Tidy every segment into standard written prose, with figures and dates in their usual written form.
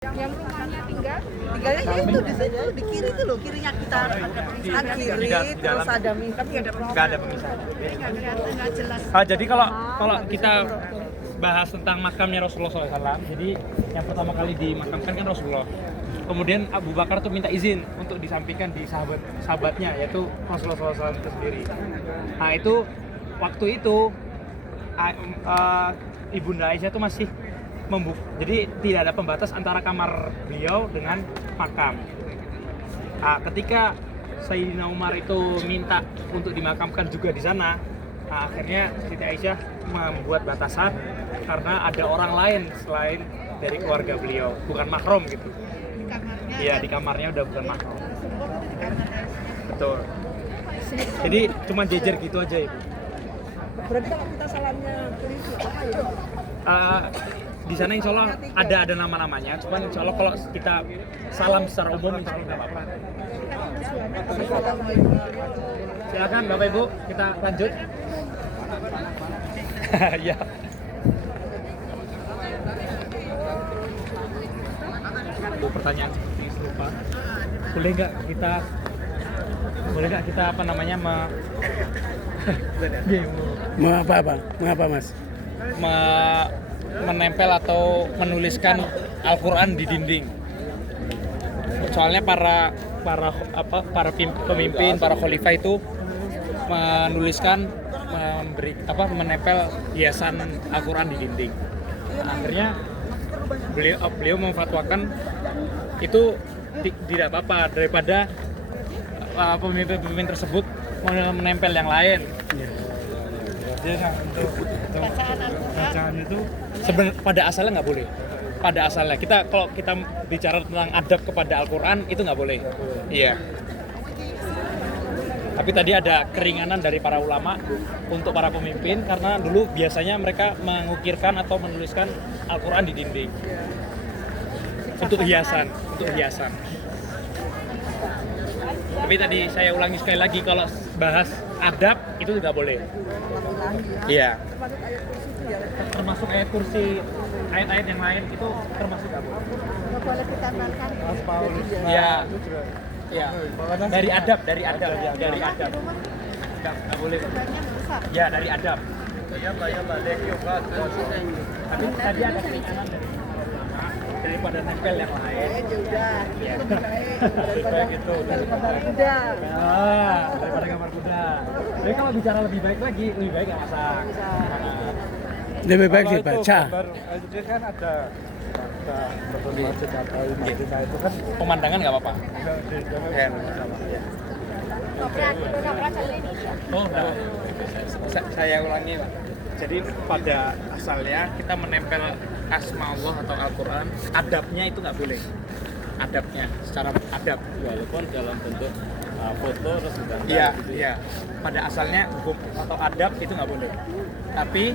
Yang rumahnya tinggalnya ya itu di situ, di kiri itu loh, kirinya kita kan kiri terus ada tapi ada nggak ada pemisahan. nggak jelas. Jadi kalau kita bahas tentang makamnya Rasulullah SAW, jadi yang pertama kali dimakamkan kan Rasulullah. Kemudian Abu Bakar tuh minta izin untuk disampaikan di sahabatnya, yaitu Rasulullah SAW itu sendiri. Nah itu waktu itu Ibunda Aisyah tuh masih jadi tidak ada pembatas antara kamar beliau dengan makam. Nah, ketika Sayyidina Umar itu minta untuk dimakamkan juga di sana, akhirnya Siti Aisyah membuat batasan karena ada orang lain selain dari keluarga beliau, bukan mahram gitu. Iya, di kamarnya udah bukan mahram. Betul. Jadi cuma jejer gitu aja Ibu. Berarti kalau kita salamnya kiri itu apa ya? Di sana insya Allah ada nama-namanya, cuman insya Allah kalau kita salam secara umum insya Allah nggak apa-apa. Silakan Bapak Ibu, kita lanjut. Ya. Pertanyaan seperti serupa. Boleh nggak kita apa namanya Mengapa Mas? Menempel atau menuliskan Al-Quran di dinding. Soalnya para pemimpin, para khalifah itu menuliskan, menempel hiasan Al-Quran di dinding. Akhirnya beliau memfatwakan itu tidak apa-apa daripada pemimpin tersebut menempel yang lain. Bacaan itu sebenarnya pada asalnya nggak boleh. Pada asalnya kalau kita bicara tentang adab kepada Al-Quran itu nggak boleh. Iya. Tapi tadi ada keringanan dari para ulama untuk para pemimpin karena dulu biasanya mereka mengukirkan atau menuliskan Al-Quran di dinding untuk hiasan. Tapi tadi saya ulangi sekali lagi, kalau bahas adab itu nggak boleh. Iya. Termasuk ayat kursi, ayat-ayat yang lain itu termasuk nggak boleh. Nggak boleh kita makan. Iya. Iya. Dari adab. Nggak boleh. Ya dari adab. Tapi tadi ada keringanan dari daripada nempel yang lain. Ya. Daripada gitu. Daripada kuda. Daripada gambar kuda. Jadi kalau bicara lebih baik lagi, lebih baik nggak masak. Lebih baik dibaca. Itu kan ada masjid atau Madinah itu kan Pemandangan nggak apa-apa. Oh, enggak. Saya ulangi, Pak. Jadi pada asalnya kita menempel asma Allah atau Al-Quran, adabnya itu nggak boleh. Adabnya, secara adab. walaupun dalam bentuk foto terus Iya. Pada asalnya hukum atau adab itu nggak boleh. Tapi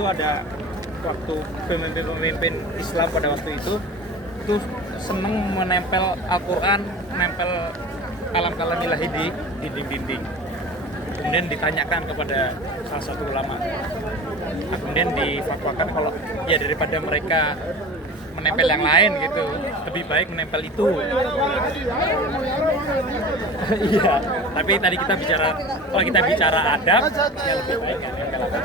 ada waktu pemimpin Islam pada waktu itu seneng menempel Al-Quran, menempel kalam-kalam ilahi di dinding-dinding. Kemudian ditanyakan kepada salah satu ulama. Nah, kemudian difatwakan kalau ya daripada mereka menempel yang lain gitu, lebih baik menempel itu. Iya. Tapi tadi kalau kita bicara adab, ya lebih baik ya nempel adab.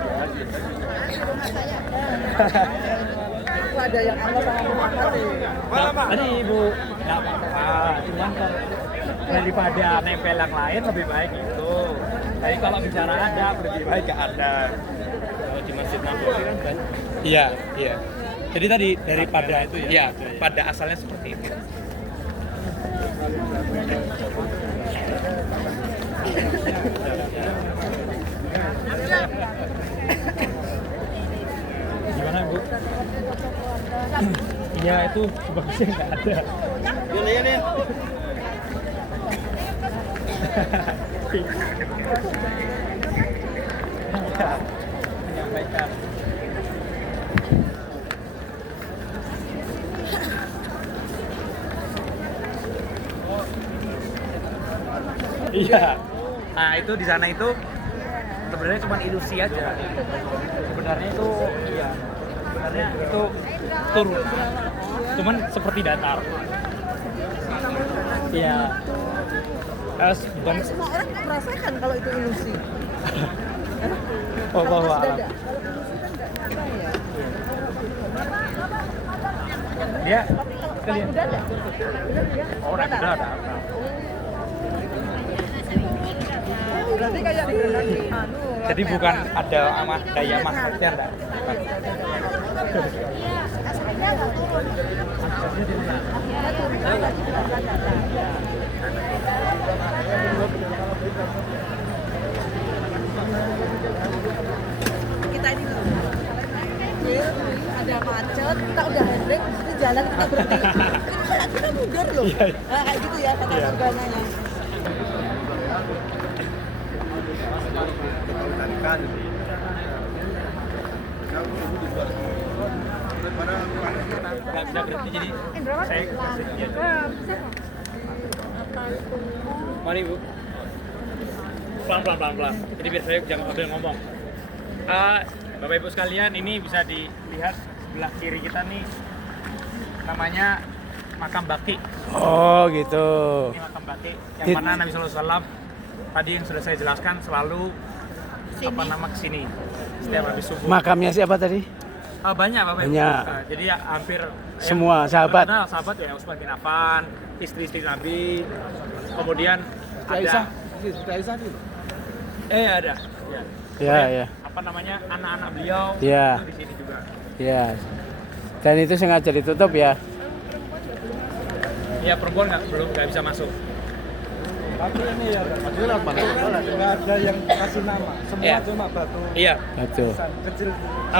Ada yang Allah Tadi Ibu nggak apa-apa, cuman daripada nempel yang lain lebih baik itu. Jadi kalau bicara adab lebih baik ke adab. kalau di Masjid Nabawi kan banyak. Iya. Jadi tadi daripada itu ya, ya pada asalnya seperti itu. Gimana Bu? Iya itu bagusnya nggak ada. Ini. Menyampaikan. Iya. Nah itu di sana itu sebenarnya cuma ilusi aja. Sebenarnya itu turunan cuman seperti datar. Iya. Bukan. Semua orang nggak merasakan kalau itu ilusi. Oh, Kalau bahwa Mas alam. Dada, kalau ilusi kan nggak nyata ya. Dia Tapi kalau kalian. udah ada, bener ya. Oh, udah ada. Oh, berarti kayak di Jadi bukan ada amat daya magnetnya enggak. Aslinya nggak turun. kita ini loh. Ada macet, kita udah handbrake, di jalan kita berhenti. Kita mundur loh. Iya, iya. Nah, kayak gitu ya kata organanya. Nggak bisa berhenti jadi saya kesedihan. Mari Bu. Pelan. Jadi biar saya jangan sambil ngomong. Bapak Ibu sekalian, ini bisa dilihat sebelah kiri kita nih namanya makam Baqi. Oh gitu. Ini makam Baqi yang mana Nabi SAW tadi yang sudah saya jelaskan selalu kesini setiap habis subuh. Makamnya siapa tadi? Banyak Bapak Ibu. Banyak. Jadi ya hampir Semua yang sahabat. terkenal sahabat ya Utsman bin Affan, istri-istri Nabi. Kemudian ada ada. Ya. Apa namanya? Anak-anak beliau Ya. itu di sini juga. Ya. Dan itu sengaja ditutup ya. Ya perempuan nggak bisa masuk. Tapi ini ya, nggak ada yang kasih nama. Semua Iya. cuma batu Iya. Betul. kecil.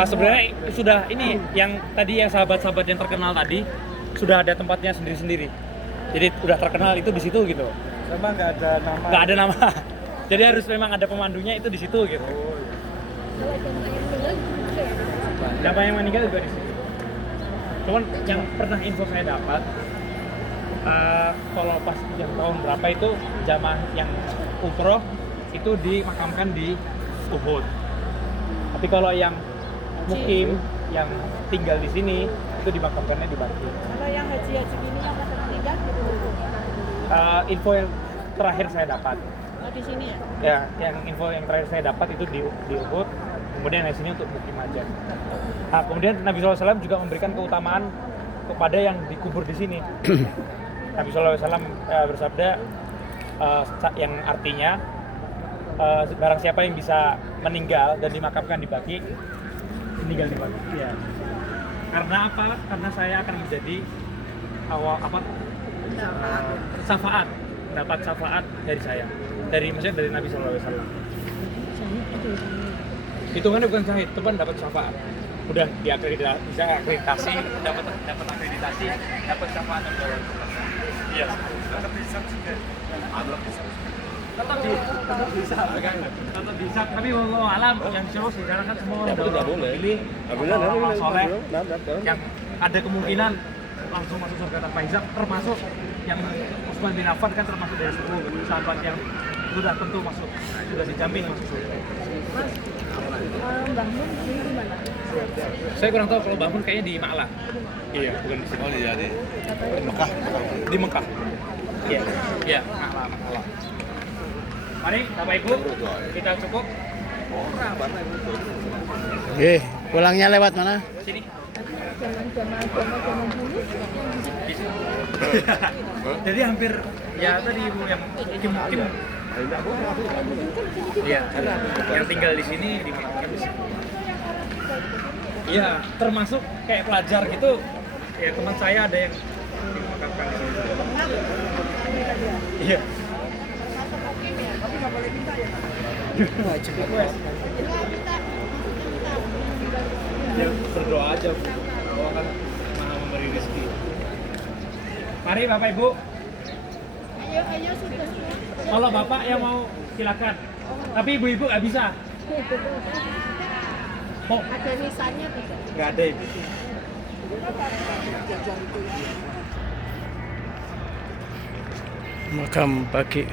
Sebenarnya sudah ini yang tadi yang sahabat-sahabat yang terkenal tadi sudah ada tempatnya sendiri-sendiri. Jadi udah terkenal itu di situ gitu. Sama nggak ada nama. Nggak ada nama. Jadi harus memang ada pemandunya itu di situ gitu. Siapa yang meninggal juga di situ. Cuman yang pernah info saya dapat, kalau pas yang tahun berapa itu jamaah yang umroh itu dimakamkan di Uhud. Tapi kalau yang mukim yang tinggal di sini itu dimakamkannya di Baqi. Kalau yang haji-haji gini yang pernah meninggal gitu. Info yang terakhir saya dapat. Oh, di sini ya? Ya, yang info yang terakhir saya dapat itu di Uhud. Kemudian di sini untuk mukim aja. Kemudian Nabi SAW juga memberikan keutamaan kepada yang dikubur di sini. Nabi SAW bersabda yang artinya barang siapa yang bisa meninggal dan dimakamkan di Baqi, meninggal di Baqi. Ya. Karena apa? Karena saya akan menjadi syafaat, dapat syafaat dari saya, maksudnya dari Nabi SAW. Hitungannya bukan syahid, itu kan dapat syafaat. Udah diakreditasi, bisa akreditasi, dapat akreditasi, dapat syafaat dari Allah. Iya. Tetap bisa. Tapi wallahu alam yang disuruh sekarang kan semua udah pilih orang soleh yang ada kemungkinan langsung masuk surga tanpa hisab, termasuk yang Utsman bin Affan kan termasuk dari 10 sahabat yang sudah tentu masuk, sudah dijamin masuk surga. Mbah Mun di mana? Saya kurang tahu kalau Mbah Mun kayaknya di Malang. Iya, bukan di sini. Oh iya, di Mekah. Di Mekah. Iya, Malang. Mari Bapak Ibu, kita cukup. Pulangnya lewat mana? Sini. Zaman dulu. Jadi hampir ya tadi Ibu yang mukim. Iya, yang tinggal di sini di makam di sini. Iya, termasuk kayak pelajar gitu. Ya teman saya ada yang dimakamkan di sini. Iya. Tapi nggak boleh minta ya. Cukup wes. Ya berdoa aja. Allah kan Maha memberi rezeki. Mari Bapak Ibu. Ayo sudah. Kalau Bapak yang mau silakan. Tapi Ibu-ibu nggak bisa. Oh, Ada nisannya tidak? nggak ada Ibu. Makam Baqi.